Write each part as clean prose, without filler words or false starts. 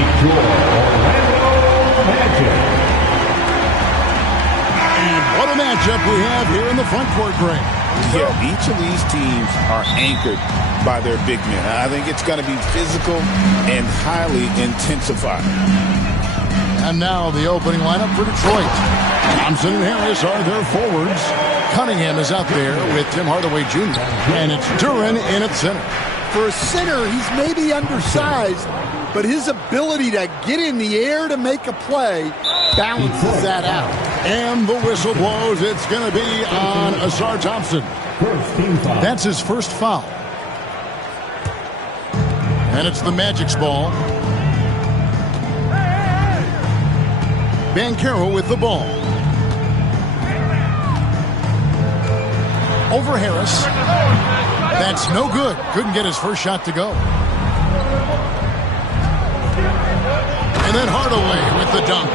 your Orlando Magic. And what a matchup we have here in the front court, Greg. Yeah, each of these teams are anchored by their big men. I think it's going to be physical and highly intensified. And now the opening lineup for Detroit. Thompson and Harris are their forwards. Cunningham is out there with Tim Hardaway Jr. And it's Duren in at center. For a center, he's maybe undersized, but his ability to get in the air to make a play balances that out. And the whistle blows. It's going to be on Ausar Thompson. That's his first foul. And it's the Magic's ball. Banchero with the ball. Over Harris. That's no good. Couldn't get his first shot to go. And then Hardaway with the dunk.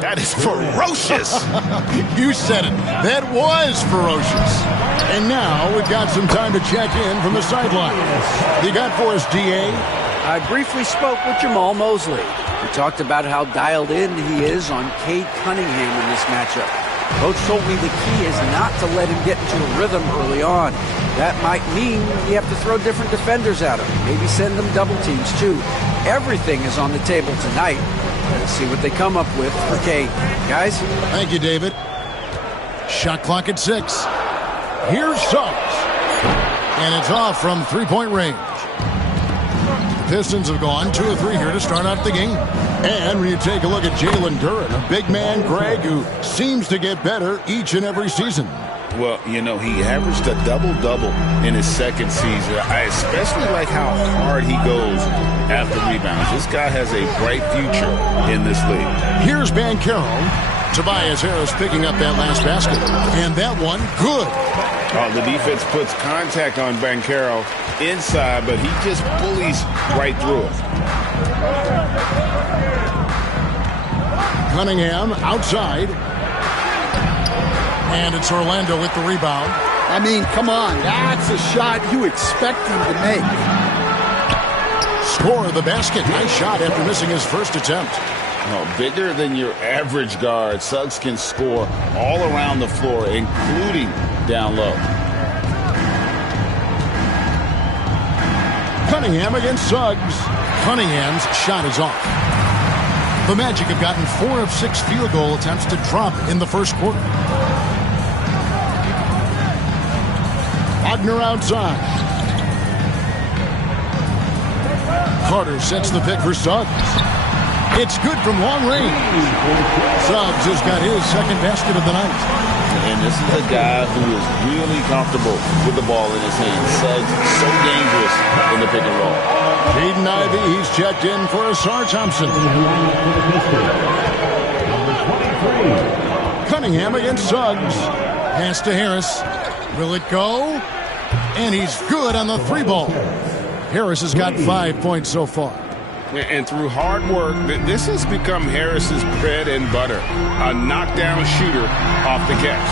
That is ferocious. You said it. That was ferocious. And now we've got some time to check in from the sideline. You got for us, D.A.? I briefly spoke with Jamal Mosley. We talked about how dialed in he is on Cade Cunningham in this matchup. Coach told me the key is not to let him get into a rhythm early on. That might mean you have to throw different defenders at him. Maybe send them double teams too. Everything is on the table tonight. Let's see what they come up with for Cade. Guys? Thank you, David. Shot clock at 6. Here's Suggs. And it's off from three-point range. The Pistons have gone 2 of 3 here to start out the game. And when you take a look at Jalen Duren, a big man, Greg, who seems to get better each and every season. Well, you know, he averaged a double-double in his second season. I especially like how hard he goes after rebounds. This guy has a bright future in this league. Here's Banchero. Tobias Harris picking up that last basket. And that one, good. The defense puts contact on Banchero inside, but he just bullies right through it. Cunningham outside. And it's Orlando with the rebound. I mean, come on. That's a shot you expect him to make. Score of the basket. Nice shot after missing his first attempt. Bigger than your average guard, Suggs can score all around the floor, including down low. Cunningham against Suggs. Cunningham's shot is off. The Magic have gotten 4 of 6 field goal attempts to drop in the first quarter. Wagner outside. Carter sets the pick for Suggs. It's good from long range. Suggs has got his second basket of the night. And this is a guy who is really comfortable with the ball in his hands. Suggs so dangerous in the pick and roll. Jaden Ivey, he's checked in for Ausar Thompson. Cunningham against Suggs. Pass to Harris. Will it go? And he's good on the 3-ball. Harris has got 5 points so far. And through hard work, this has become Harris's bread and butter. A knockdown shooter off the catch.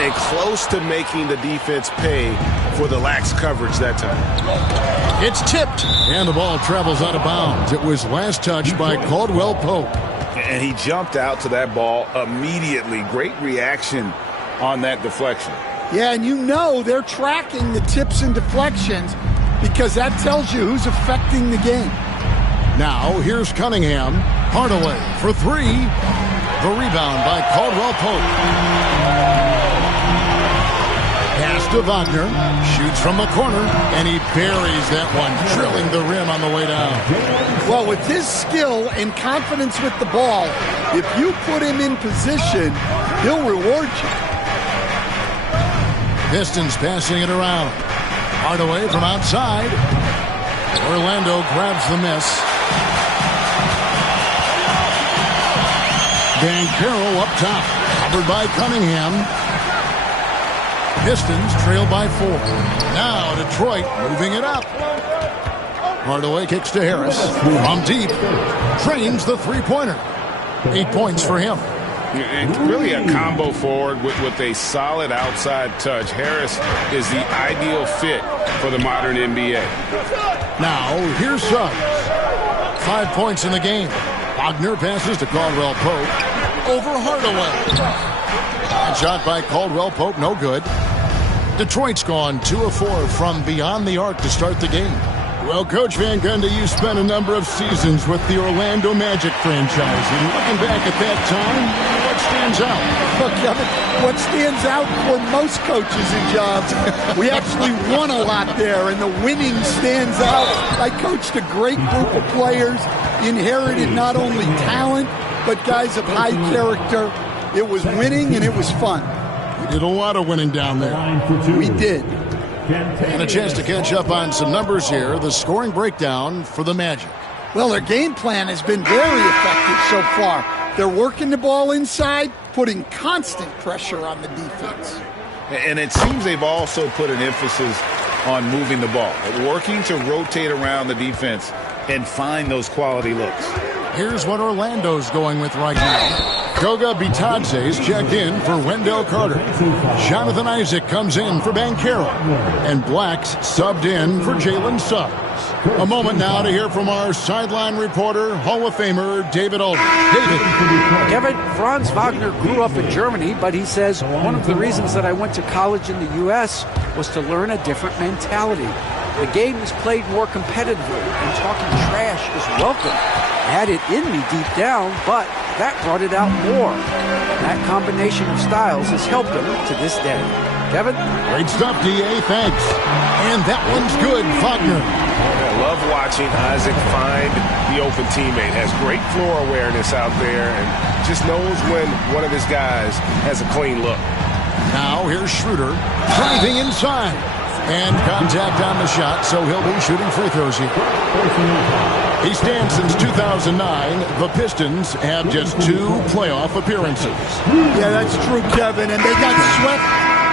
And close to making the defense pay for the lax coverage that time. It's tipped, and the ball travels out of bounds. It was last touched by Caldwell Pope. And he jumped out to that ball immediately. Great reaction on that deflection. Yeah, and you know they're tracking the tips and deflections because that tells you who's affecting the game. Now, here's Cunningham. Hardaway for 3. The rebound by Caldwell Pope. Pass to Wagner. Shoots from the corner, and he buries that one, drilling the rim on the way down. Well, with his skill and confidence with the ball, if you put him in position, he'll reward you. Pistons passing it around. Hardaway from outside. Orlando grabs the miss. Banchero up top, covered by Cunningham. Pistons trail by 4. Now Detroit moving it up. Hardaway kicks to Harris. From deep, trains the 3-pointer. 8 points for him. And really a combo forward with a solid outside touch. Harris is the ideal fit for the modern NBA. Now, here's Suggs. 5 points in the game. Wagner passes to Caldwell Pope. Over Hardaway. That shot by Caldwell Pope, no good. Detroit's gone 2 of 4 from beyond the arc to start the game. Well, Coach Van Gundy, you spent a number of seasons with the Orlando Magic franchise. And looking back at that time, what stands out? Look, Kevin, what stands out for most coaches and jobs, we actually won a lot there, and the winning stands out. I coached a great group of players, inherited not only talent, but guys of high character. It was winning, and it was fun. We did a lot of winning down there. We did. And a chance to catch up on some numbers here. The scoring breakdown for the Magic. Well, their game plan has been very effective so far. They're working the ball inside, putting constant pressure on the defense. And it seems they've also put an emphasis on moving the ball, working to rotate around the defense and find those quality looks. Here's what Orlando's going with right now. Goga Bitadze is checked in for Wendell Carter. Jonathan Isaac comes in for Banchero. And Black's subbed in for Jalen Suggs. A moment now to hear from our sideline reporter, Hall of Famer David Aldridge. David. Kevin, Franz Wagner grew up in Germany, but he says one of the reasons that I went to college in the U.S. was to learn a different mentality. The game is played more competitively, and talking trash is welcome. I had it in me deep down, but that brought it out more. That combination of styles has helped him to this day. Kevin? Great stuff, D.A. Thanks. And that one's good, Wagner. I love watching Isaac find the open teammate. Has great floor awareness out there and just knows when one of his guys has a clean look. Now here's Schroeder driving inside. And contact on the shot, so he'll be shooting free throws here. He stands since 2009. The Pistons have just 2 playoff appearances. Yeah, that's true, Kevin. And they got swept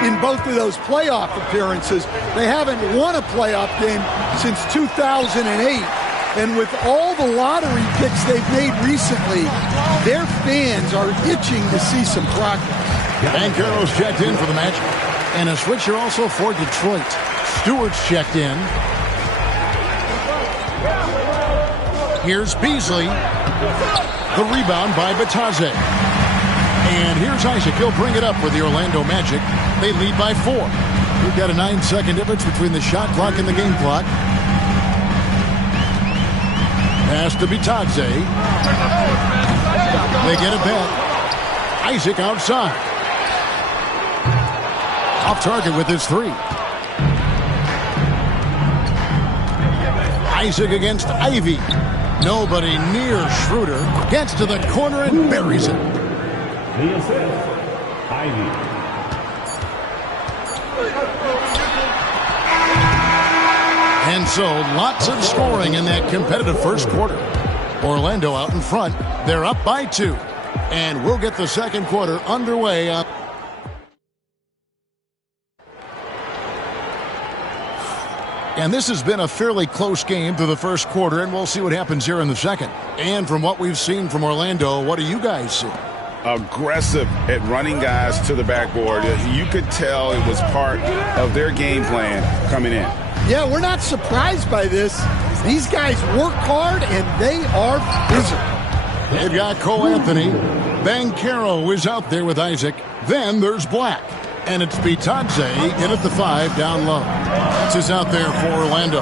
in both of those playoff appearances. They haven't won a playoff game since 2008. And with all the lottery picks they've made recently, their fans are itching to see some progress. Banchero's checked in for the Magic. And a switcher also for Detroit. Stewart's checked in. Here's Beasley. The rebound by Bitadze. And here's Isaac. He'll bring it up for the Orlando Magic. They lead by 4. We've got a 9-second difference between the shot clock and the game clock. Pass to Bitadze. They get it back. Isaac outside. Off target with his 3. Isaac against Ivy. Nobody near Schroeder. Gets to the corner and buries it. The assist, Ivy. And so lots of scoring in that competitive first quarter. Orlando out in front. They're up by 2. And we'll get the second quarter underway on. And this has been a fairly close game through the first quarter, and we'll see what happens here in the second. And from what we've seen from Orlando, what do you guys see? Aggressive at running guys to the backboard. You could tell it was part of their game plan coming in. Yeah, we're not surprised by this. These guys work hard, and they are physical. They've got Cole Anthony. Banchero is out there with Isaac. Then there's Black. And it's Bitadze in at the 5 down low. This is out there for Orlando.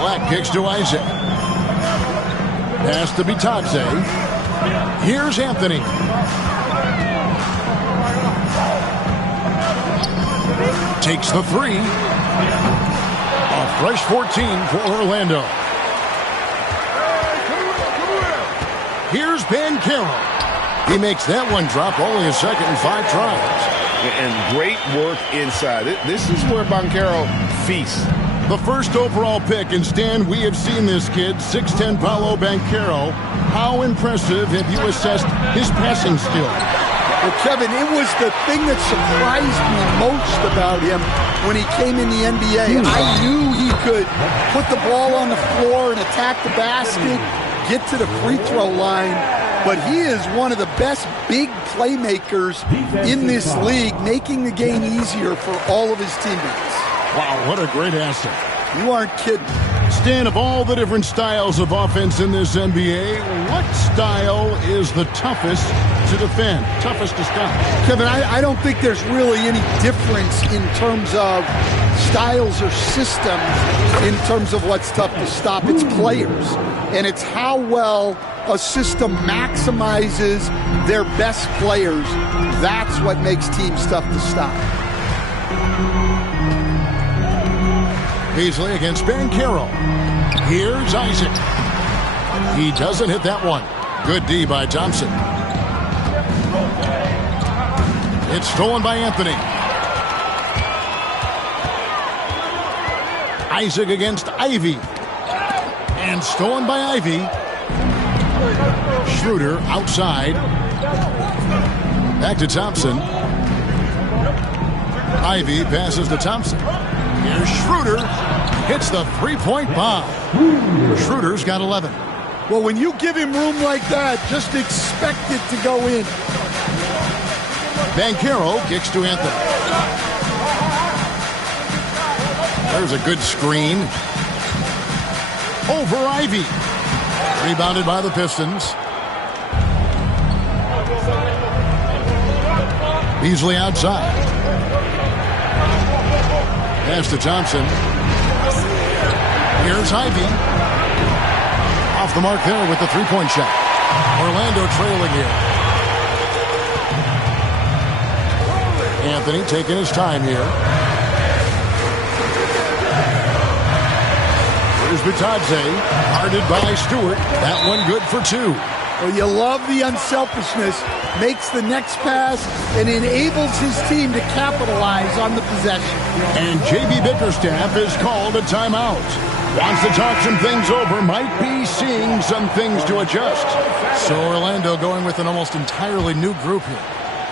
Black kicks to Isaac. Pass to Bitadze. Here's Anthony. Takes the 3. A fresh 14 for Orlando. Here's Banchero. He makes that one drop, only a second and 5 tries. And great work inside. This is where Banchero feasts. The first overall pick, and Stan, we have seen this kid, 6'10" Paolo Banchero. How impressive have you assessed his passing skill? Well, Kevin, it was the thing that surprised me most about him when he came in the NBA. I knew he could put the ball on the floor and attack the basket, get to the free throw line. but he is one of the best big playmakers in this league, making the game easier for all of his teammates. Wow, what a great asset. You aren't kidding. Stan, of all the different styles of offense in this NBA, what style is the toughest to defend, toughest to stop? Kevin, I don't think there's really any difference in terms of styles or systems in terms of what's tough to stop. It's players, and it's how well a system maximizes their best players. That's what makes teams tough to stop. Beasley against Banchero. Here's Isaac. He doesn't hit that one. Good D by Thompson. It's stolen by Anthony. Isaac against Ivy. And stolen by Ivy. Schroeder outside. Back to Thompson. Ivy passes to Thompson. Here's Schroeder. Hits the three-point bomb. Schroeder's got 11. Well, when you give him room like that, just expect it to go in. Banchero kicks to Anthony. There's a good screen. Over Ivy. Rebounded by the Pistons. Beasley outside. Pass to Thompson. Here's Ivy. Off the mark there with the three-point shot. Orlando trailing here. Anthony taking his time here. Here's Bitadze. Guarded by Stewart. That one good for two. Well, you love the unselfishness. Makes the next pass and enables his team to capitalize on the possession. And J.B. Bickerstaff is called a timeout. Wants to talk some things over. Might be seeing some things to adjust. So Orlando going with an almost entirely new group here.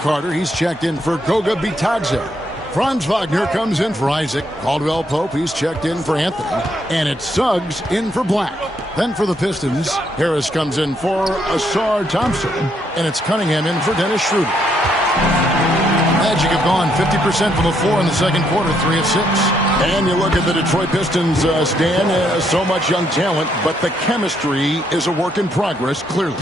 Carter, he's checked in for Goga Bitadze. Franz Wagner comes in for Isaac. Caldwell Pope, he's checked in for Anthony. And it's Suggs in for Black. Then for the Pistons, Harris comes in for Asar Thompson. And it's Cunningham in for Dennis Schroeder. Magic have gone 50% from the floor in the second quarter, 3 of 6. And you look at the Detroit Pistons, Stan, so much young talent, but the chemistry is a work in progress, clearly.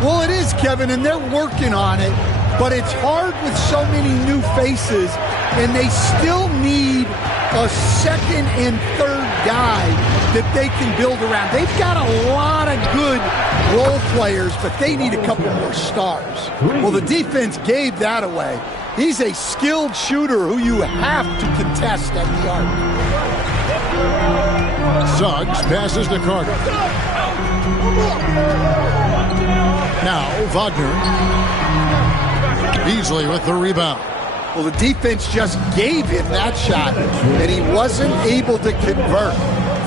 Well, it is, Kevin, and they're working on it. But it's hard with so many new faces, and they still need a second and third guy that they can build around. They've got a lot of good role players, but they need a couple more stars. Well, the defense gave that away. He's a skilled shooter who you have to contest at the arc. Suggs passes to Carter. Now Wagner. Beasley with the rebound. Well, the defense just gave him that shot, and he wasn't able to convert.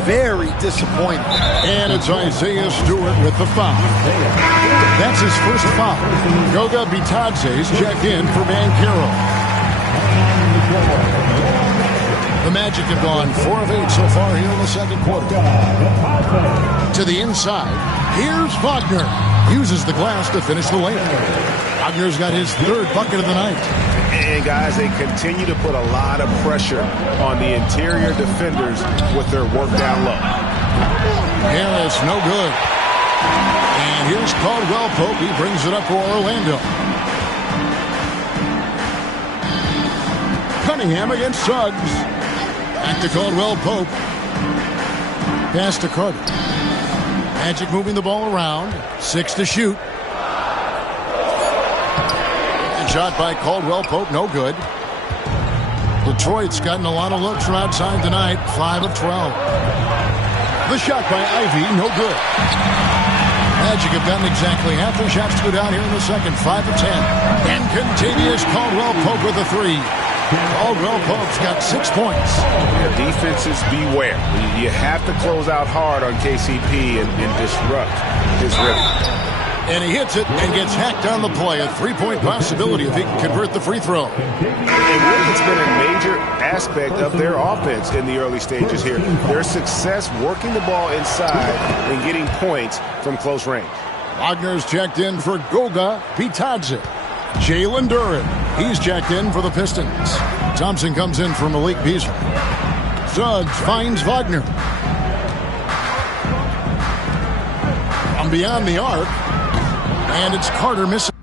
Very disappointing. And it's Isaiah Stewart with the foul. That's his first foul. Goga Bitadze's checked in for Banchero. The Magic have gone 4 of 8 so far here in the second quarter. To the inside, here's Wagner. Uses the glass to finish the layup. Wagner's got his third bucket of the night. And, guys, they continue to put a lot of pressure on the interior defenders with their work down low. Harris, no good. And here's Caldwell Pope. He brings it up for Orlando. Cunningham against Suggs. Back to Caldwell Pope. Pass to Carter. Magic moving the ball around. 6 to shoot. Shot by Caldwell Pope, no good. Detroit's gotten a lot of looks from outside tonight, 5 of 12. The shot by Ivy, no good. Magic have gotten exactly half their shots to go down here in the second, 5 of 10. And Contavious Caldwell Pope with a 3. Caldwell Pope's got 6 points. Yeah, defenses beware. You have to close out hard on KCP and disrupt his rhythm. And he hits it and gets hacked on the play. A 3-point possibility if he can convert the free throw. And really, it's been a major aspect of their offense in the early stages here. Their success working the ball inside and getting points from close range. Wagner's checked in for Goga Bitadze. Jalen Duren, he's checked in for the Pistons. Thompson comes in for Malik Beasley. Suggs finds Wagner. From beyond the arc, and it's Carter missing.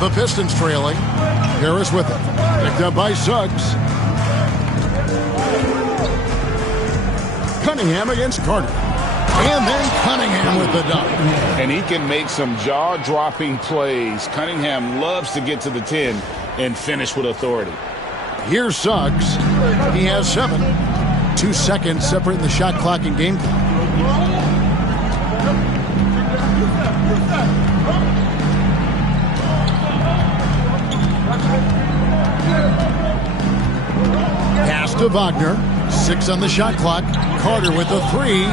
The Pistons trailing. Harris with it. Picked up by Suggs. Cunningham against Carter. And then Cunningham with the dunk. And he can make some jaw-dropping plays. Cunningham loves to get to the 10 and finish with authority. Here's Suggs. He has 7. 2 seconds separating the shot clock and game clock. Pass to Wagner. 6 on the shot clock. Carter with the 3.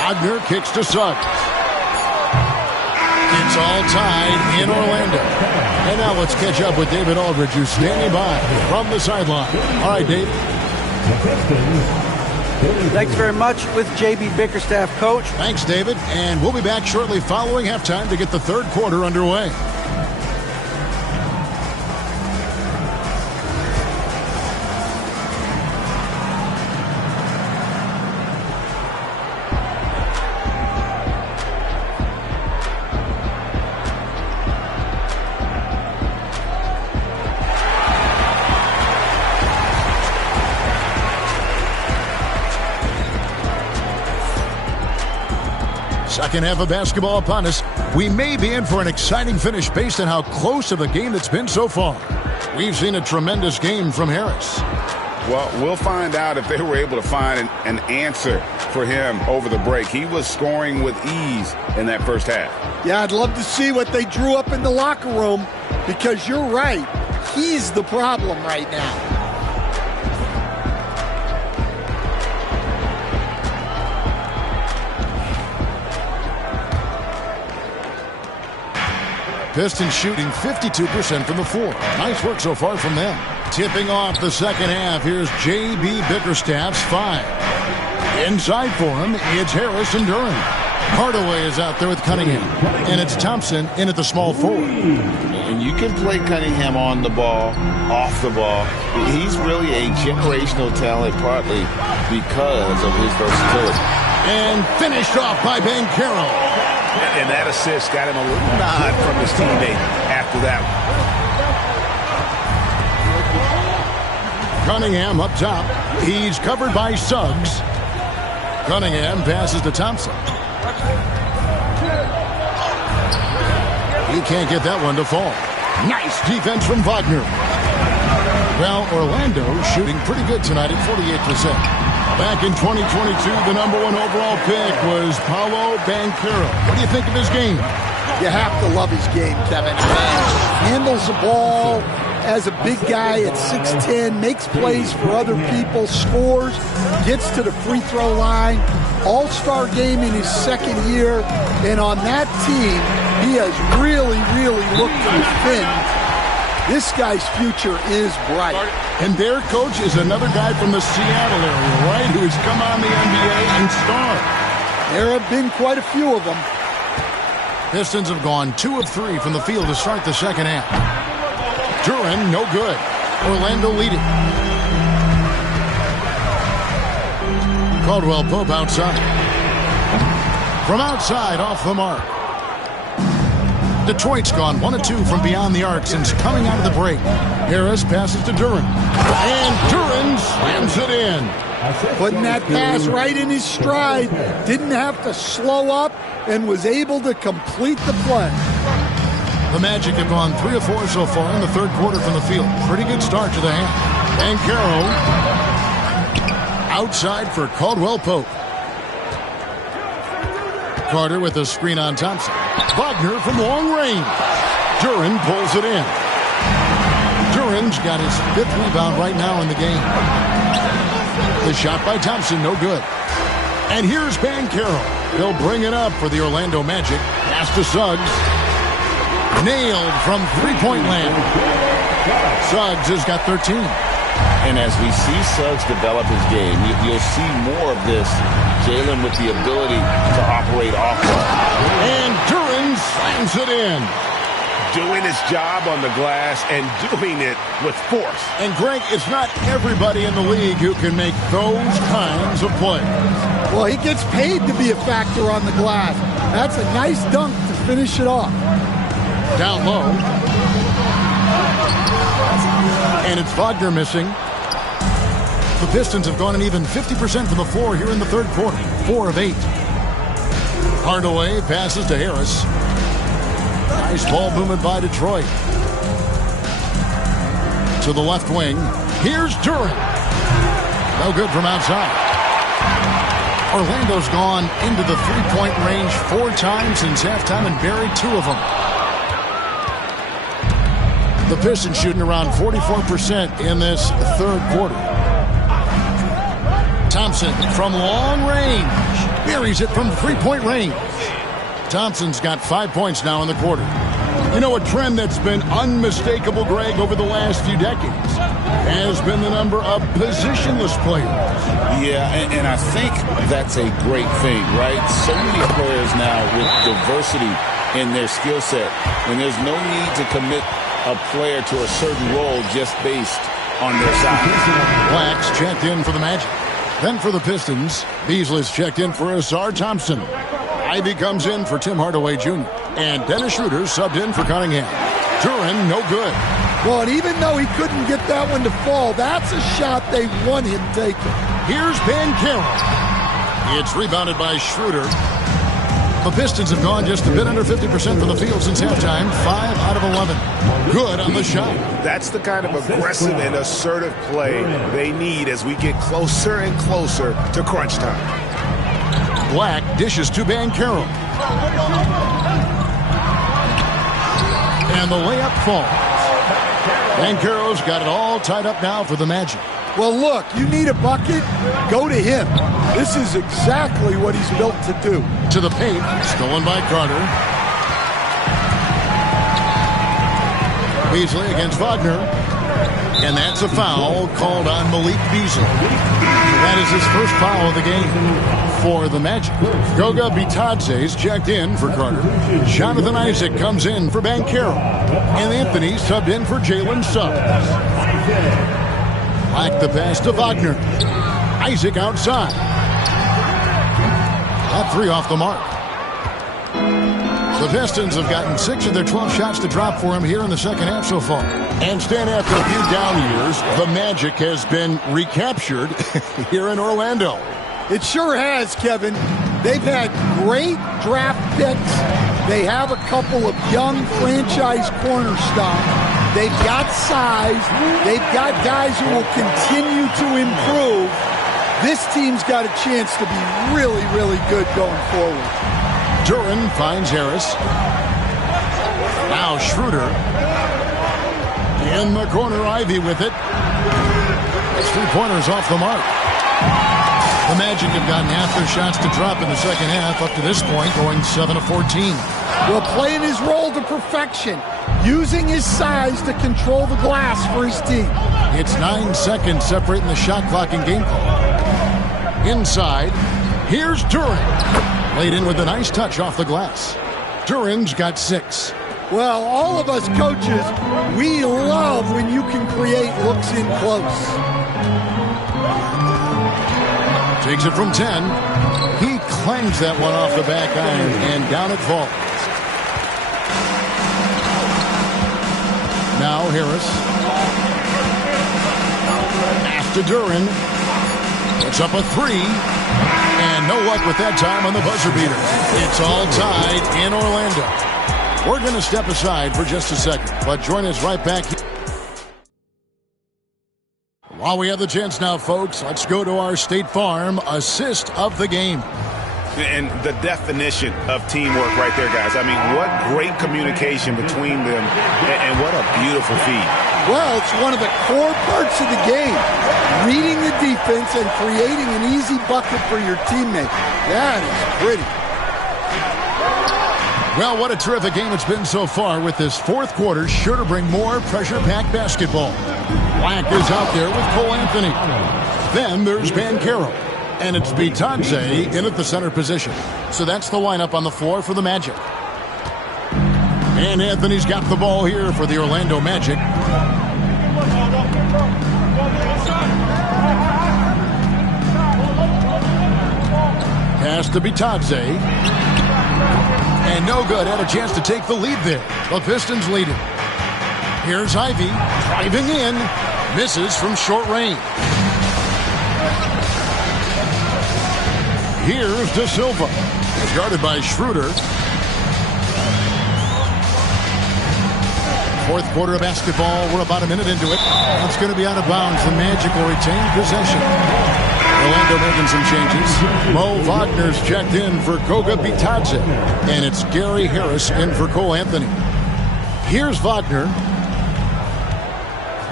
Wagner kicks to Suggs. It's all tied in Orlando. And now let's catch up with David Aldridge, who's standing by from the sideline. All right, Dave. Thanks very much with J.B. Bickerstaff, Coach. Thanks, David. And we'll be back shortly following halftime to get the third quarter underway. Second half of basketball upon us. We may be in for an exciting finish based on how close of a game it's been so far. We've seen a tremendous game from Harris. Well, we'll find out if they were able to find an answer for him over the break. He was scoring with ease in that first half. Yeah, I'd love to see what they drew up in the locker room, because you're right. He's the problem right now. Pistons shooting 52% from the floor. Nice work so far from them. Tipping off the second half, here's J.B. Bickerstaff's 5. Inside for him, it's Harris and Duren. Hardaway is out there with Cunningham. And it's Thompson in at the small forward. And you can play Cunningham on the ball, off the ball. He's really a generational talent, partly because of his versatility. And finished off by Banchero. And that assist got him a little nod from his teammate after that one. Cunningham up top. He's covered by Suggs. Cunningham passes to Thompson. He can't get that one to fall. Nice defense from Wagner. Well, Orlando shooting pretty good tonight at 48%. Back in 2022, the #1 overall pick was Paolo Banchero. What do you think of his game? You have to love his game, Kevin. Handles the ball as a big guy at 6'10", makes plays for other people, scores, gets to the free throw line. All-star game in his second year. And on that team, he has really, really looked to defend. This guy's future is bright. And their coach is another guy from the Seattle area, right, who has come on the NBA and starred. There have been quite a few of them. Pistons have gone 2 of 3 from the field to start the second half. Duren, no good. Orlando leading. Caldwell Pope outside. From outside, off the mark. Detroit's gone 1 of 2 from beyond the arc since coming out of the break. Harris passes to Duren. And Duren slams it in. Putting that pass right in his stride. Didn't have to slow up and was able to complete the play. The Magic have gone 3 of 4 so far in the third quarter from the field. Pretty good start to the half. Banchero outside for Caldwell Pope. Carter with a screen on Thompson. Wagner from long range. Duren pulls it in. Duren's got his 5th rebound right now in the game. The shot by Thompson, no good. And here's Banchero. He'll bring it up for the Orlando Magic. Pass to Suggs. Nailed from three-point land. Suggs has got 13. And as we see Suggs develop his game, you'll see more of this. Jalen with the ability to operate off ball. And Duren slams it in. Doing his job on the glass and doing it with force. And Greg, it's not everybody in the league who can make those kinds of plays. Well, he gets paid to be a factor on the glass. That's a nice dunk to finish it off. Down low. And it's Wagner missing. The Pistons have gone an even 50% from the floor here in the third quarter. 4 of 8. Hardaway passes to Harris. Nice ball movement by Detroit. To the left wing. Here's Duren. No good from outside. Orlando's gone into the three-point range 4 times since halftime and buried 2 of them. The Pistons shooting around 44% in this third quarter. Thompson from long range. Buries it from three-point range. Thompson's got 5 points now in the quarter. You know, a trend that's been unmistakable, Greg, over the last few decades has been the number of positionless players. Yeah, and I think that's a great thing, right? So many players now with diversity in their skill set, and there's no need to commit a player to a certain role just based on their size. Black's checked in for the Magic. Then for the Pistons, Beasley's checked in for Asar Thompson. Ivy comes in for Tim Hardaway Jr. And Dennis Schroeder subbed in for Cunningham. Duren, no good. Well, and even though he couldn't get that one to fall, that's a shot they want him taking. Here's Banchero. It's rebounded by Schroeder. The Pistons have gone just a bit under 50% from the field since halftime. 5 out of 11. Good on the shot. That's the kind of aggressive and assertive play they need as we get closer and closer to crunch time. Black dishes to Banchero. And the layup falls. Banchero's got it all tied up now for the Magic. Well, look, you need a bucket, go to him. This is exactly what he's built to do. To the paint, stolen by Carter. Beasley against Wagner. And that's a foul called on Malik Beasley. That is his first foul of the game for the Magic. Goga Bitadze's checked in for Carter. Jonathan Isaac comes in for Banchero. And Anthony subbed in for Jalen Suggs. Black the pass to Wagner. Isaac outside. That 3 off the mark. The Pistons have gotten 6 of their 12 shots to drop for him here in the second half so far. And Stan, after a few down years, the Magic has been recaptured here in Orlando. It sure has, Kevin. They've had great draft picks. They have a couple of young franchise cornerstones. They've got size. They've got guys who will continue to improve. This team's got a chance to be really, really good going forward. Duren finds Harris. Now Schroeder. In the corner, Ivy with it. That's 3-pointers off the mark. The Magic have gotten half their shots to drop in the second half up to this point, going 7 of 14. Well, playing his role to perfection, using his size to control the glass for his team. It's 9 seconds separating the shot clock and game clock. Inside, here's Duren. Laid in with a nice touch off the glass. Duren's got 6. Well, all of us coaches, we love when you can create looks in close. Takes it from 10. He clangs that one off the back iron, and down it falls. Now Harris. After Duren. It's up a 3. And no luck with that time on the buzzer beater. It's all tied in Orlando. We're going to step aside for just a second, but join us right back here. While we have the chance now, folks, let's go to our State Farm assist of the game. And the definition of teamwork right there, guys. I mean, what great communication between them, and what a beautiful feed. Well, it's one of the core parts of the game. Reading the defense and creating an easy bucket for your teammate. That is pretty. Well, what a terrific game it's been so far, with this fourth quarter sure to bring more pressure-packed basketball. Black is out there with Cole Anthony. Then there's Banchero. And it's Bitadze in at the center position. So that's the lineup on the floor for the Magic. And Anthony's got the ball here for the Orlando Magic. Pass to Bitadze. And no good. Had a chance to take the lead there. The Pistons lead it. Here's Ivy driving in. Misses from short range. Here's De Silva. He's guarded by Schroeder. Fourth quarter of basketball. We're about a minute into it. It's going to be out of bounds. The Magic will retain possession. Orlando making some changes. Mo Wagner's checked in for Goga Bitadze. And it's Gary Harris in for Cole Anthony. Here's Wagner.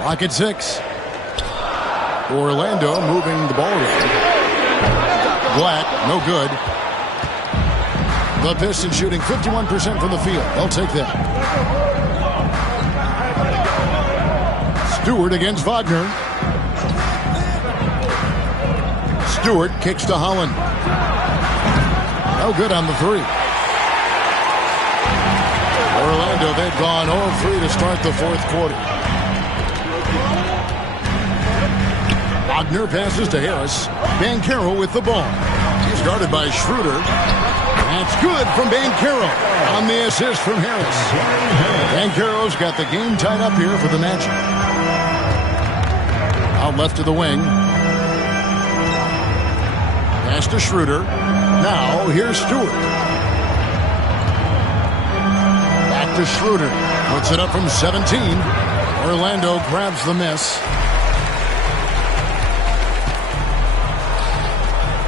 Clock at 6. Orlando moving the ball around. Black, no good. The Pistons shooting 51% from the field. They'll take that. Stewart against Wagner. Stewart kicks to Holland. No good on the three. Orlando, they've gone 0-3 to start the fourth quarter. Wagner passes to Harris. Banchero with the ball. He's guarded by Schroeder. That's good from Banchero on the assist from Harris. Banchero's got the game tied up here for the Magic. Out left to the wing. Pass to Schroeder. Now here's Stewart. Back to Schroeder. Puts it up from 17. Orlando grabs the miss.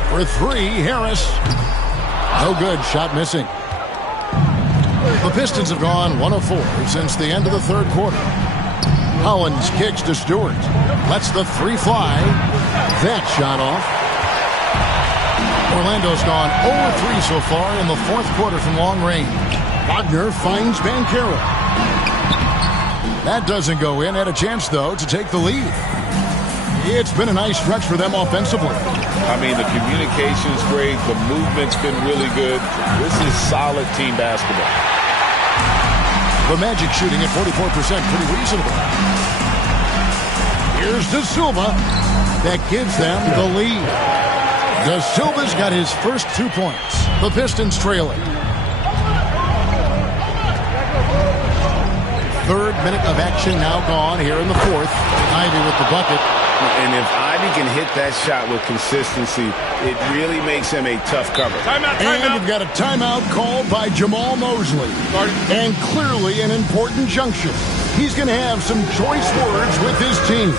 For three, Harris. No good. Shot missing. The Pistons have gone 1 of 4 since the end of the third quarter. Hollins kicks to Stewart. Lets the three fly. That shot off. Orlando's gone 0-3 so far in the fourth quarter from long range. Wagner finds Banchero. That doesn't go in. Had a chance, though, to take the lead. It's been a nice stretch for them offensively. I mean, the communication's great. The movement's been really good. This is solid team basketball. The Magic shooting at 44%. Pretty reasonable. Here's De Silva. That gives them the lead. De Silva's got his first 2 points. The Pistons trailing. Third minute of action now gone here in the fourth. Ivy with the bucket. And if Ivy can hit that shot with consistency, it really makes him a tough cover. And we've got a timeout called by Jamal Mosley. And clearly an important juncture. He's going to have some choice words with his team.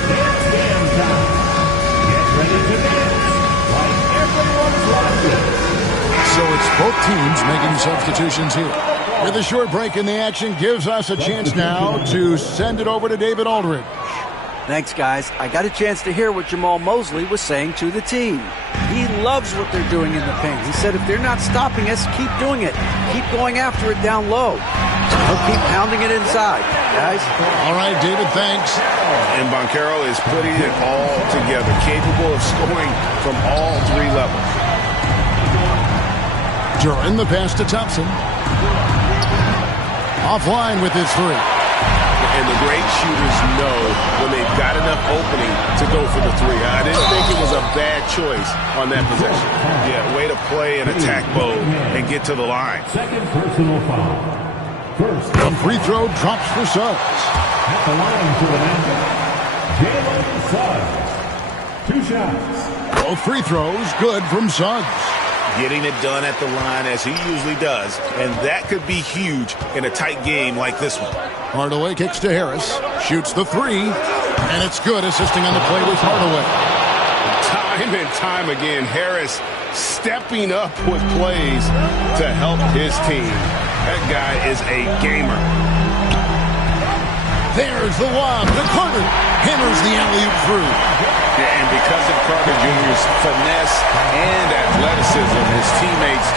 So it's both teams making substitutions here. With a short break in the action, gives us a chance now to send it over to David Aldridge. Thanks, guys. I got a chance to hear what Jamal Mosley was saying to the team. He loves what they're doing in the paint. He said if they're not stopping us, keep doing it. Keep going after it down low. He'll keep pounding it inside, guys. All right, David, thanks. And Banchero is putting it all together, capable of scoring from all 3 levels. Duran the pass to Thompson. Offline with his three. And the great shooters know when they've got enough opening to go for the three. I didn't think it was a bad choice on that possession. Yeah, way to play and attack mode and get to the line. Second personal foul. First, the free throw drops for Suggs. At the line to the Magic, Jalen Suggs. 2 shots. Both free throws good from Suggs. Getting it done at the line as he usually does, and that could be huge in a tight game like this one. Hardaway kicks to Harris, shoots the three, and it's good, assisting on the play with Hardaway. Time and time again, Harris stepping up with plays to help his team. That guy is a gamer. There's the lob to Carter. Hammers the alley-oop through. And because of Carter Jr.'s finesse and athleticism, his teammates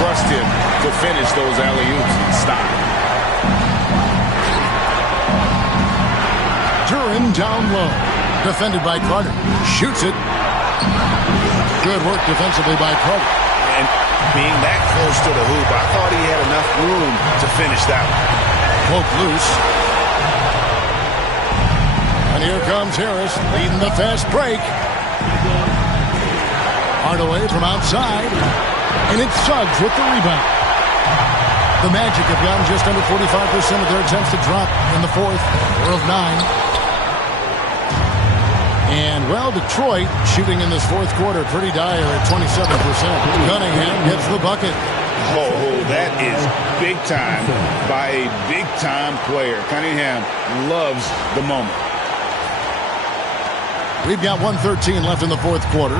trust him to finish those alley-oops in style. Duran down low. Defended by Carter. Shoots it. Good work defensively by Carter. And being that close to the hoop, I thought he had enough room to finish that one. Poke loose. And here comes Harris, leading the fast break. Hardaway from outside. And it's Suggs with the rebound. The Magic have gotten just under 45% of their attempts to drop in the fourth. 4 of 9. And, well, Detroit shooting in this fourth quarter pretty dire at 27%. Cunningham gets the bucket. Oh, that is big time by a big-time player. Cunningham loves the moment. We've got 1:13 left in the fourth quarter.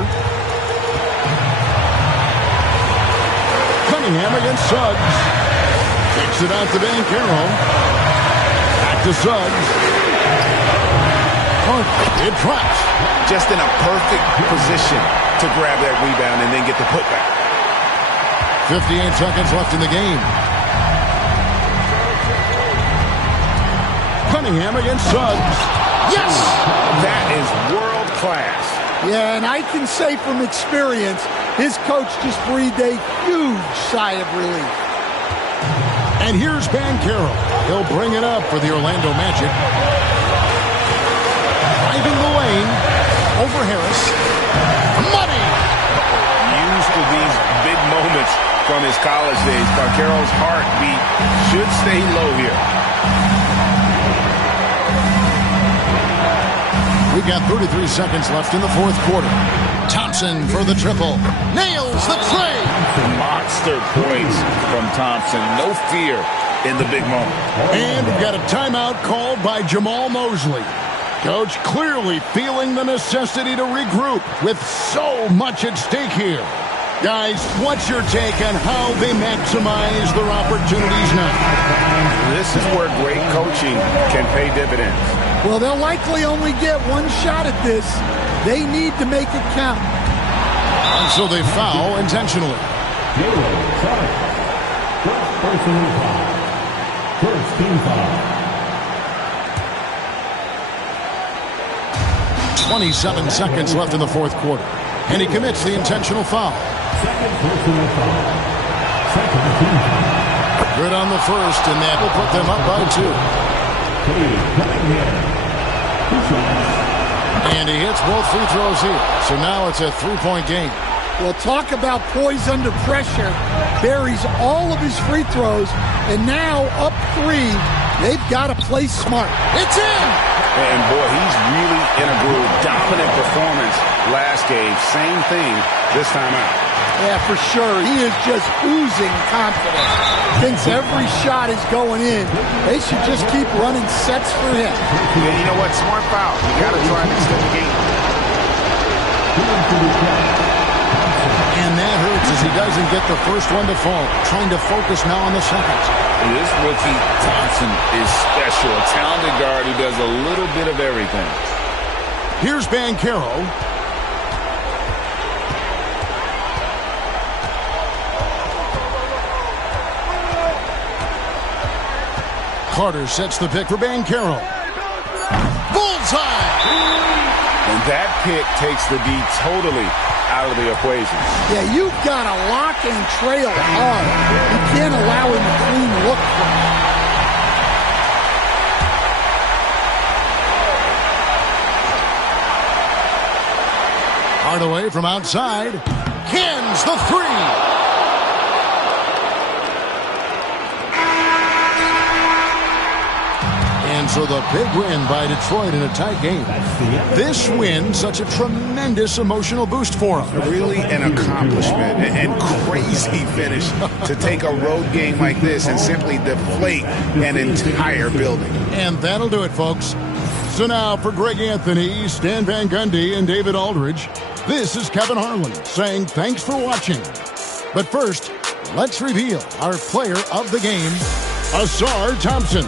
Cunningham against Suggs. Kicks it out to Banchero. Back to Suggs. It drops. Just in a perfect position to grab that rebound and then get the putback. 58 seconds left in the game. Cunningham against Suggs. Yes! That is world class. Yeah, and I can say from experience, his coach just breathed a huge sigh of relief. And here's Banchero. He'll bring it up for the Orlando Magic. Driving the lane. Over Harris. Money! Used to these big moments from his college days. Banchero's heartbeat should stay low here. We've got 33 seconds left in the fourth quarter. Thompson for the triple. Nails the tray. Monster points from Thompson. No fear in the big moment. And we've got a timeout called by Jamal Mosley. Coach clearly feeling the necessity to regroup with so much at stake here. Guys, what's your take on how they maximize their opportunities now? This is where great coaching can pay dividends. Well, they'll likely only get one shot at this. They need to make it count. And so they foul intentionally. Sorry. First personal foul. First team foul. 27 seconds left in the fourth quarter. And he commits the intentional foul. Second personal foul. Second team foul. Good on the first, and that will put them up by 2. And he hits both free throws here. So now it's a 3-point game. Well, talk about poise under pressure. Buries all of his free throws, and now up 3. They've got to play smart. It's in! And, boy, he's really in a groove. Dominant performance last game. Same thing this time out. Yeah, for sure. He is just oozing confidence. Thinks every shot is going in. They should just keep running sets for him. Yeah, you know what? Smart foul. You got to try and extend the game. And that hurts as he doesn't get the first one to fall. Trying to focus now on the second. This rookie, Thompson, is special. A talented guard who does a little bit of everything. Here's Banchero. Carter sets the pick for Banchero. Bullseye! And that pick takes the D totally out of the equation. Yeah, you've got to lock and trail hard. You can't allow him a clean look from it. Hardaway from outside. Cans the 3. And so the big win by Detroit in a tight game. This win, such a tremendous emotional boost for them. Really an accomplishment and crazy finish to take a road game like this and simply deflate an entire building. And that'll do it, folks. So now for Greg Anthony, Stan Van Gundy, and David Aldridge, this is Kevin Harlan saying thanks for watching. But first, let's reveal our player of the game, Ausar Thompson.